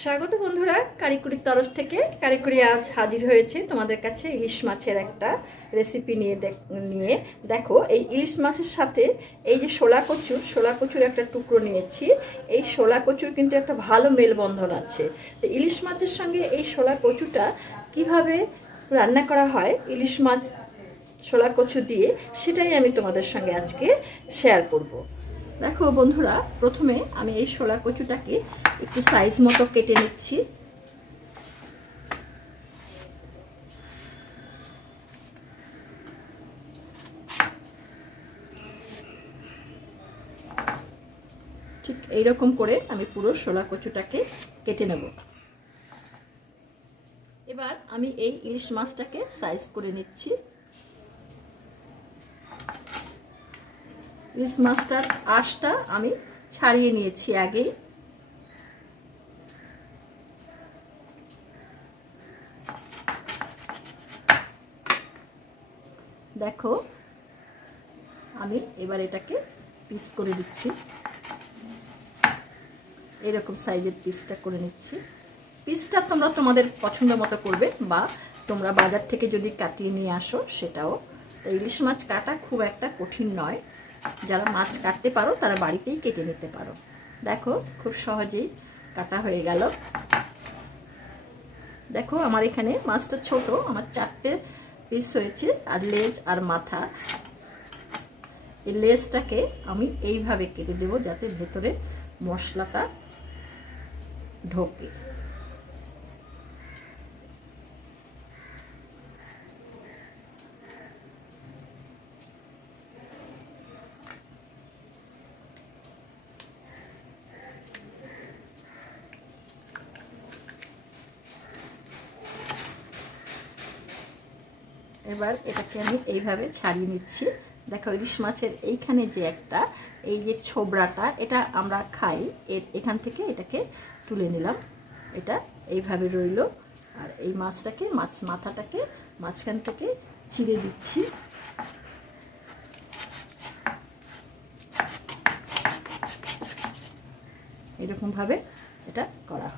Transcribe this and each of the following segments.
স্বাগত বন্ধুরা, কারিকুরির তরফ থেকে। কারিকুরি আজ হাজির হয়েছে তোমাদের কাছে ইলিশ মাছের একটা রেসিপি নিয়ে দেখো, এই ইলিশ মাছের সাথে এই যে শোলা কচুর একটা টুকরো নিয়েছি। এই শোলা কচুর কিন্তু একটা ভালো মেলবন্ধন আছে। তো ইলিশ মাছের সঙ্গে এই শোলা কচুটা কিভাবে রান্না করা হয় ইলিশ মাছ শোলা কচু দিয়ে, সেটাই আমি তোমাদের সঙ্গে আজকে শেয়ার করব। দেখো বন্ধুরা, প্রথমে আমি এই শোলা কচুটাকে একটু সাইজ মতো কেটে নিচ্ছি। ঠিক এইরকম করে আমি পুরো শোলা কচুটাকে কেটে নেব। এবার আমি এই ইলিশ মাছটাকে সাইজ করে নিচ্ছি। ইলিশ মাছটার আঁশটা আমি ছাড়িয়ে নিয়েছি আগেই। দেখো, আমি এবার এটাকে পিস করে দিচ্ছি। এরকম সাইজের পিসটা করে নিচ্ছি। পিসটা তোমরা তোমাদের পছন্দ মতো করবে, বা তোমরা বাজার থেকে যদি কাটিয়ে নিয়ে আসো সেটাও। ইলিশ মাছ কাটা খুব একটা কঠিন নয়, যারা মাছ কাটতে পারো তারা বাড়িতেই কেটে নিতে পারো। দেখো, খুব সহজেই কাটা হয়ে গেল। দেখো, আমার এখানে মাছটা ছোট, আমার 4টে পিস হয়েছে, আর লেজ আর মাথা। এই লেজটাকে আমি এইভাবে কেটে দেব যাতে ভেতরে মশলাটা ঢোকে। এবার এটাকে আমি এইভাবে ছাড়িয়ে নিচ্ছি। দেখো, ইলিশ মাছের এইখানে যে একটা এই যে ছোবড়াটা, এটা আমরা খাই, এখান থেকে এটাকে তুলে নিলাম। এটা এইভাবে রইল। আর এই মাছটাকে, মাথাটাকে মাঝখান থেকে চিড়ে দিচ্ছি। এরকমভাবে এটা করা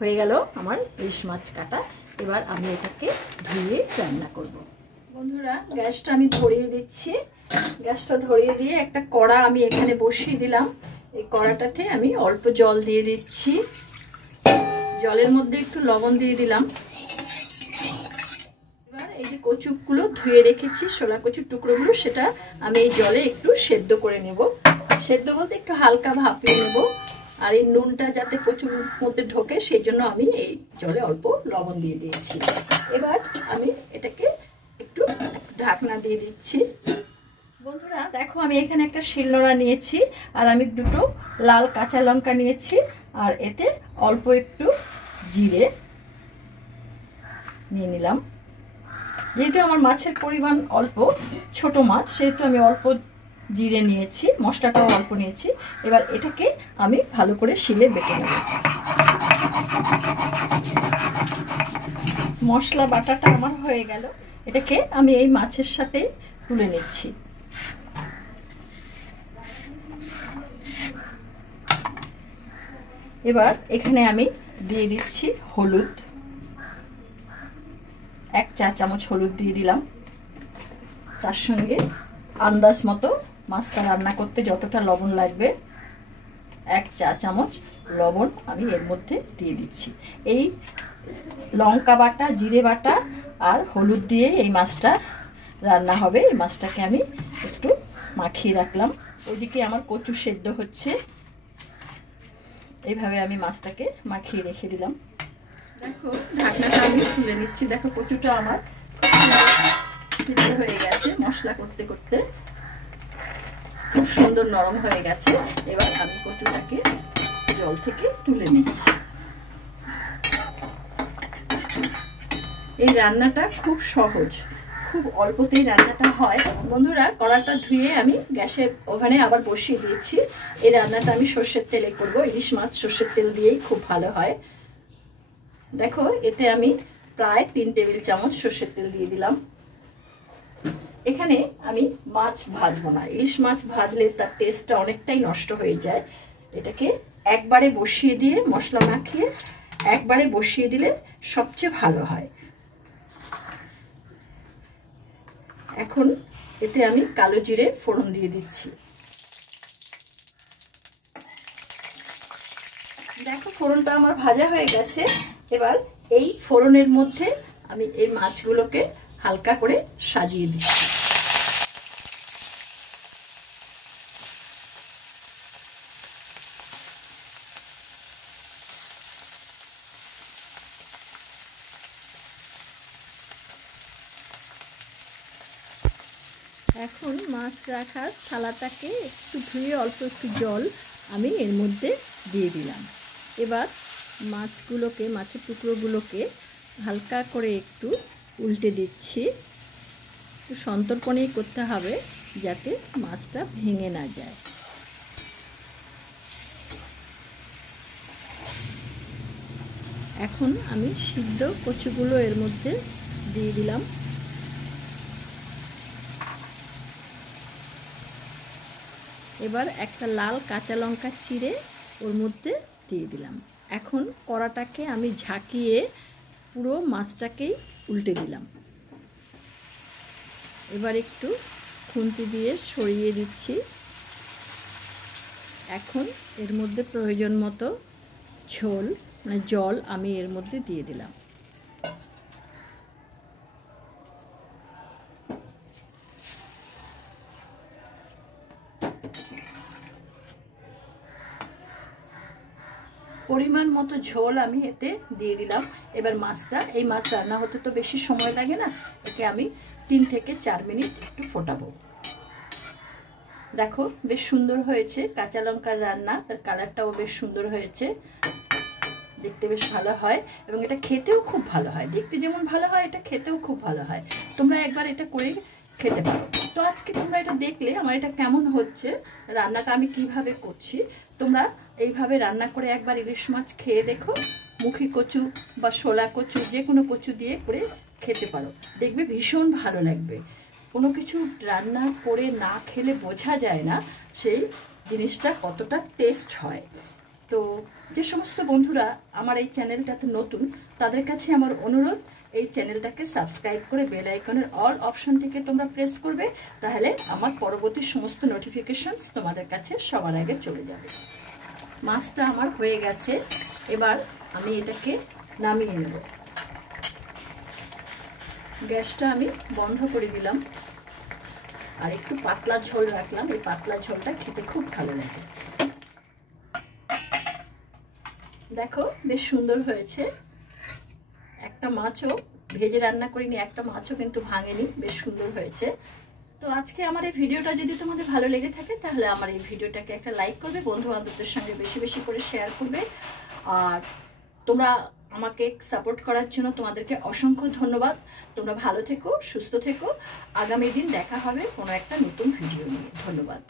হয়ে গেল আমার ইলিশ মাছ কাটা। এবার আমি এটাকে ধুয়ে রান্না করব। বন্ধুরা, গ্যাসটা আমি ধরিয়ে দিচ্ছি। গ্যাসটা ধরিয়ে দিয়ে একটা কড়া আমি এখানে বসিয়ে দিলাম। এই কড়াটাতে আমি অল্প জল দিয়ে দিচ্ছি। জলের মধ্যে একটু লবণ দিয়ে দিলাম। এবার এই যে কচুগুলো ধুয়ে রেখেছি, শোলা কচুর টুকরোগুলো, সেটা আমি এই জলে একটু সেদ্ধ করে নেব। সেদ্ধ বলতে একটু হালকা ভাপিয়ে নেব। আর এই নুনটা যাতে কচুর মধ্যে ঢোকে সেই জন্য আমি এই জলে অল্প লবণ দিয়ে দিয়েছি। এবার আমি এটাকে একটু ঢাকনা দিয়ে দিচ্ছি। বন্ধুরা দেখো, আমি এখানে একটা শিলনোড়া নিয়েছি, আর আমি 2টো লাল কাঁচা লঙ্কা নিয়েছি, আর এতে অল্প একটু জিরে নিয়ে নিলাম। যেহেতু আমার মাছের পরিমাণ অল্প, ছোট মাছ, সেহেতু আমি অল্প জিরে নিয়েছি, মশলাটাও অল্প নিয়েছি। এবার এটাকে আমি ভালো করে শিলে বেটে নেব। মশলা বাটাটা আমার হয়ে গেল। এটাকে আমি এই মাছের সাথে তুলে নিচ্ছি। এবার এখানে আমি দিয়ে দিচ্ছি হলুদ। 1 চা চামচ হলুদ দিয়ে দিলাম। তার সঙ্গে আন্দাজ মতো মাছটা রান্না করতে যতটা লবণ লাগবে 1 চা চামচ লবণ আমি এর মধ্যে দিয়ে দিচ্ছি। এই লঙ্কা বাটা, জিরে বাটা আর হলুদ দিয়ে এই মাছটা রান্না হবে। এই মাছটাকে আমি একটু মাখিয়ে রাখলাম। ওইদিকে আমার কচু সেদ্ধ হচ্ছে। এইভাবে আমি মাছটাকে মাখিয়ে রেখে দিলাম। দেখো, ঢাকনাটা আমি তুলে নিচ্ছি। দেখো, কচুটা আমার সিদ্ধ হয়ে গেছে। মশলা করতে করতে খুব সুন্দর নরম হয়ে গেছে। এবার আমি কচুটাকে জল থেকে তুলে নিচ্ছি। এই রান্নাটা খুব সহজ, খুব অল্পতেই রান্নাটা হয়। বন্ধুরা, কড়াটা ধুয়ে আমি গ্যাসের ওভেনে আবার বসিয়ে দিয়েছি। এই রান্নাটা আমি সর্ষের তেলে করব। ইলিশ মাছ সর্ষের তেল দিয়েই খুব ভালো হয়। দেখো, এতে আমি প্রায় 3 টেবিল চামচ সর্ষের তেল দিয়ে দিলাম। এখানে আমি মাছ ভাজবো না। ইলিশ মাছ ভাজলে তার টেস্টটা অনেকটাই নষ্ট হয়ে যায়। এটাকে একবারে বসিয়ে দিয়ে মশলা মাখিয়ে একবারে বসিয়ে দিলে সবচেয়ে ভালো হয়। এখন এতে আমি কালো জিরে ফোড়ন দিয়ে দিচ্ছি। দেখো ফোড়নটা আমার ভাজা হয়ে গেছে। এবার এই ফোড়নের মধ্যে আমি এই মাছগুলোকে হালকা করে সাজিয়ে দিচ্ছি। এখন মাছ রাখার থালাটাকে একটু ধুয়ে অল্প একটু জল আমি এর মধ্যে দিয়ে দিলাম। এবার মাছের টুকরোগুলোকে হালকা করে একটু উল্টে দিচ্ছি। একটু সন্তর্পণেই করতে হবে যাতে মাছটা ভেঙে না যায়। এখন আমি সিদ্ধ কচুগুলো এর মধ্যে দিয়ে দিলাম। এবার একটা লাল কাঁচা লঙ্কা চিড়ে ওর মধ্যে দিয়ে দিলাম। এখন কড়াটাকে আমি ঝাঁকিয়ে পুরো মাছটাকেই উল্টে দিলাম। এবার একটু খুন্তি দিয়ে সরিয়ে দিচ্ছি। এখন এর মধ্যে প্রয়োজন মতো জল আমি এর মধ্যে দিয়ে দিলাম। পরিমাণ মতো ঝোল আমি এতে দিয়ে দিলাম। এবার এই মাছ রান্না হতে তো বেশি সময় লাগে না, একে আমি 3 থেকে 4 মিনিট একটু ফোটাবো। দেখো বেশ সুন্দর হয়েছে, কাঁচা লঙ্কার রান্না, তার কালারটাও বেশ সুন্দর হয়েছে, দেখতে বেশ ভালো হয় এবং এটা খেতেও খুব ভালো হয়। দেখতে যেমন ভালো হয় এটা খেতেও খুব ভালো হয়। তোমরা একবার এটা করে খেতে পারো। তো আজকে তোমরা এটা দেখলে আমার এটা কেমন হচ্ছে, রান্নাটা আমি কিভাবে করছি। তোমরা এইভাবে রান্না করে একবার ইলিশ মাছ খেয়ে দেখো। মুখী কচু বা শোলা কচু যে কোনো কচু দিয়ে করে খেতে পারো, দেখবে ভীষণ ভালো লাগবে। কোনো কিছু রান্না করে না খেলে বোঝা যায় না সেই জিনিসটা কতটা টেস্ট হয়। তো যে সমস্ত বন্ধুরা আমার এই চ্যানেলটাতে নতুন তাদের কাছে আমার অনুরোধ, এই চ্যানেলটাকে সাবস্ক্রাইব করে বেল আইকনের অল অপশনটিকে তোমরা প্রেস করবে, তাহলে আমার পরবর্তী সমস্ত নোটিফিকেশনস তোমাদের কাছে সবার আগে চলে যাবে। মাছটা আমার হয়ে গেছে, এবার আমি এটাকে নামিয়ে নেব। গ্যাসটা আমি বন্ধ করে দিলাম আর একটু পাতলা ঝোল রাখলাম। এই পাতলা ঝোলটা খেতে খুব ভালো লাগে। দেখো বেশ সুন্দর হয়েছে। একটা মাছও ভেজে রান্না করিনি, একটা মাছও কিন্তু ভাঙেনি, বেশ সুন্দর হয়েছে। তো আজকে আমার এই ভিডিওটা যদি তোমাদের ভালো লেগে থাকে তাহলে আমার এই ভিডিওটাকে একটা লাইক করবে, বন্ধু বান্ধবদের সঙ্গে বেশি বেশি করে শেয়ার করবে। আর তোমরা আমাকে সাপোর্ট করার জন্য তোমাদেরকে অসংখ্য ধন্যবাদ। তোমরা ভালো থেকো, সুস্থ থেকো। আগামী দিন দেখা হবে কোনো একটা নতুন ভিডিও নিয়ে। ধন্যবাদ।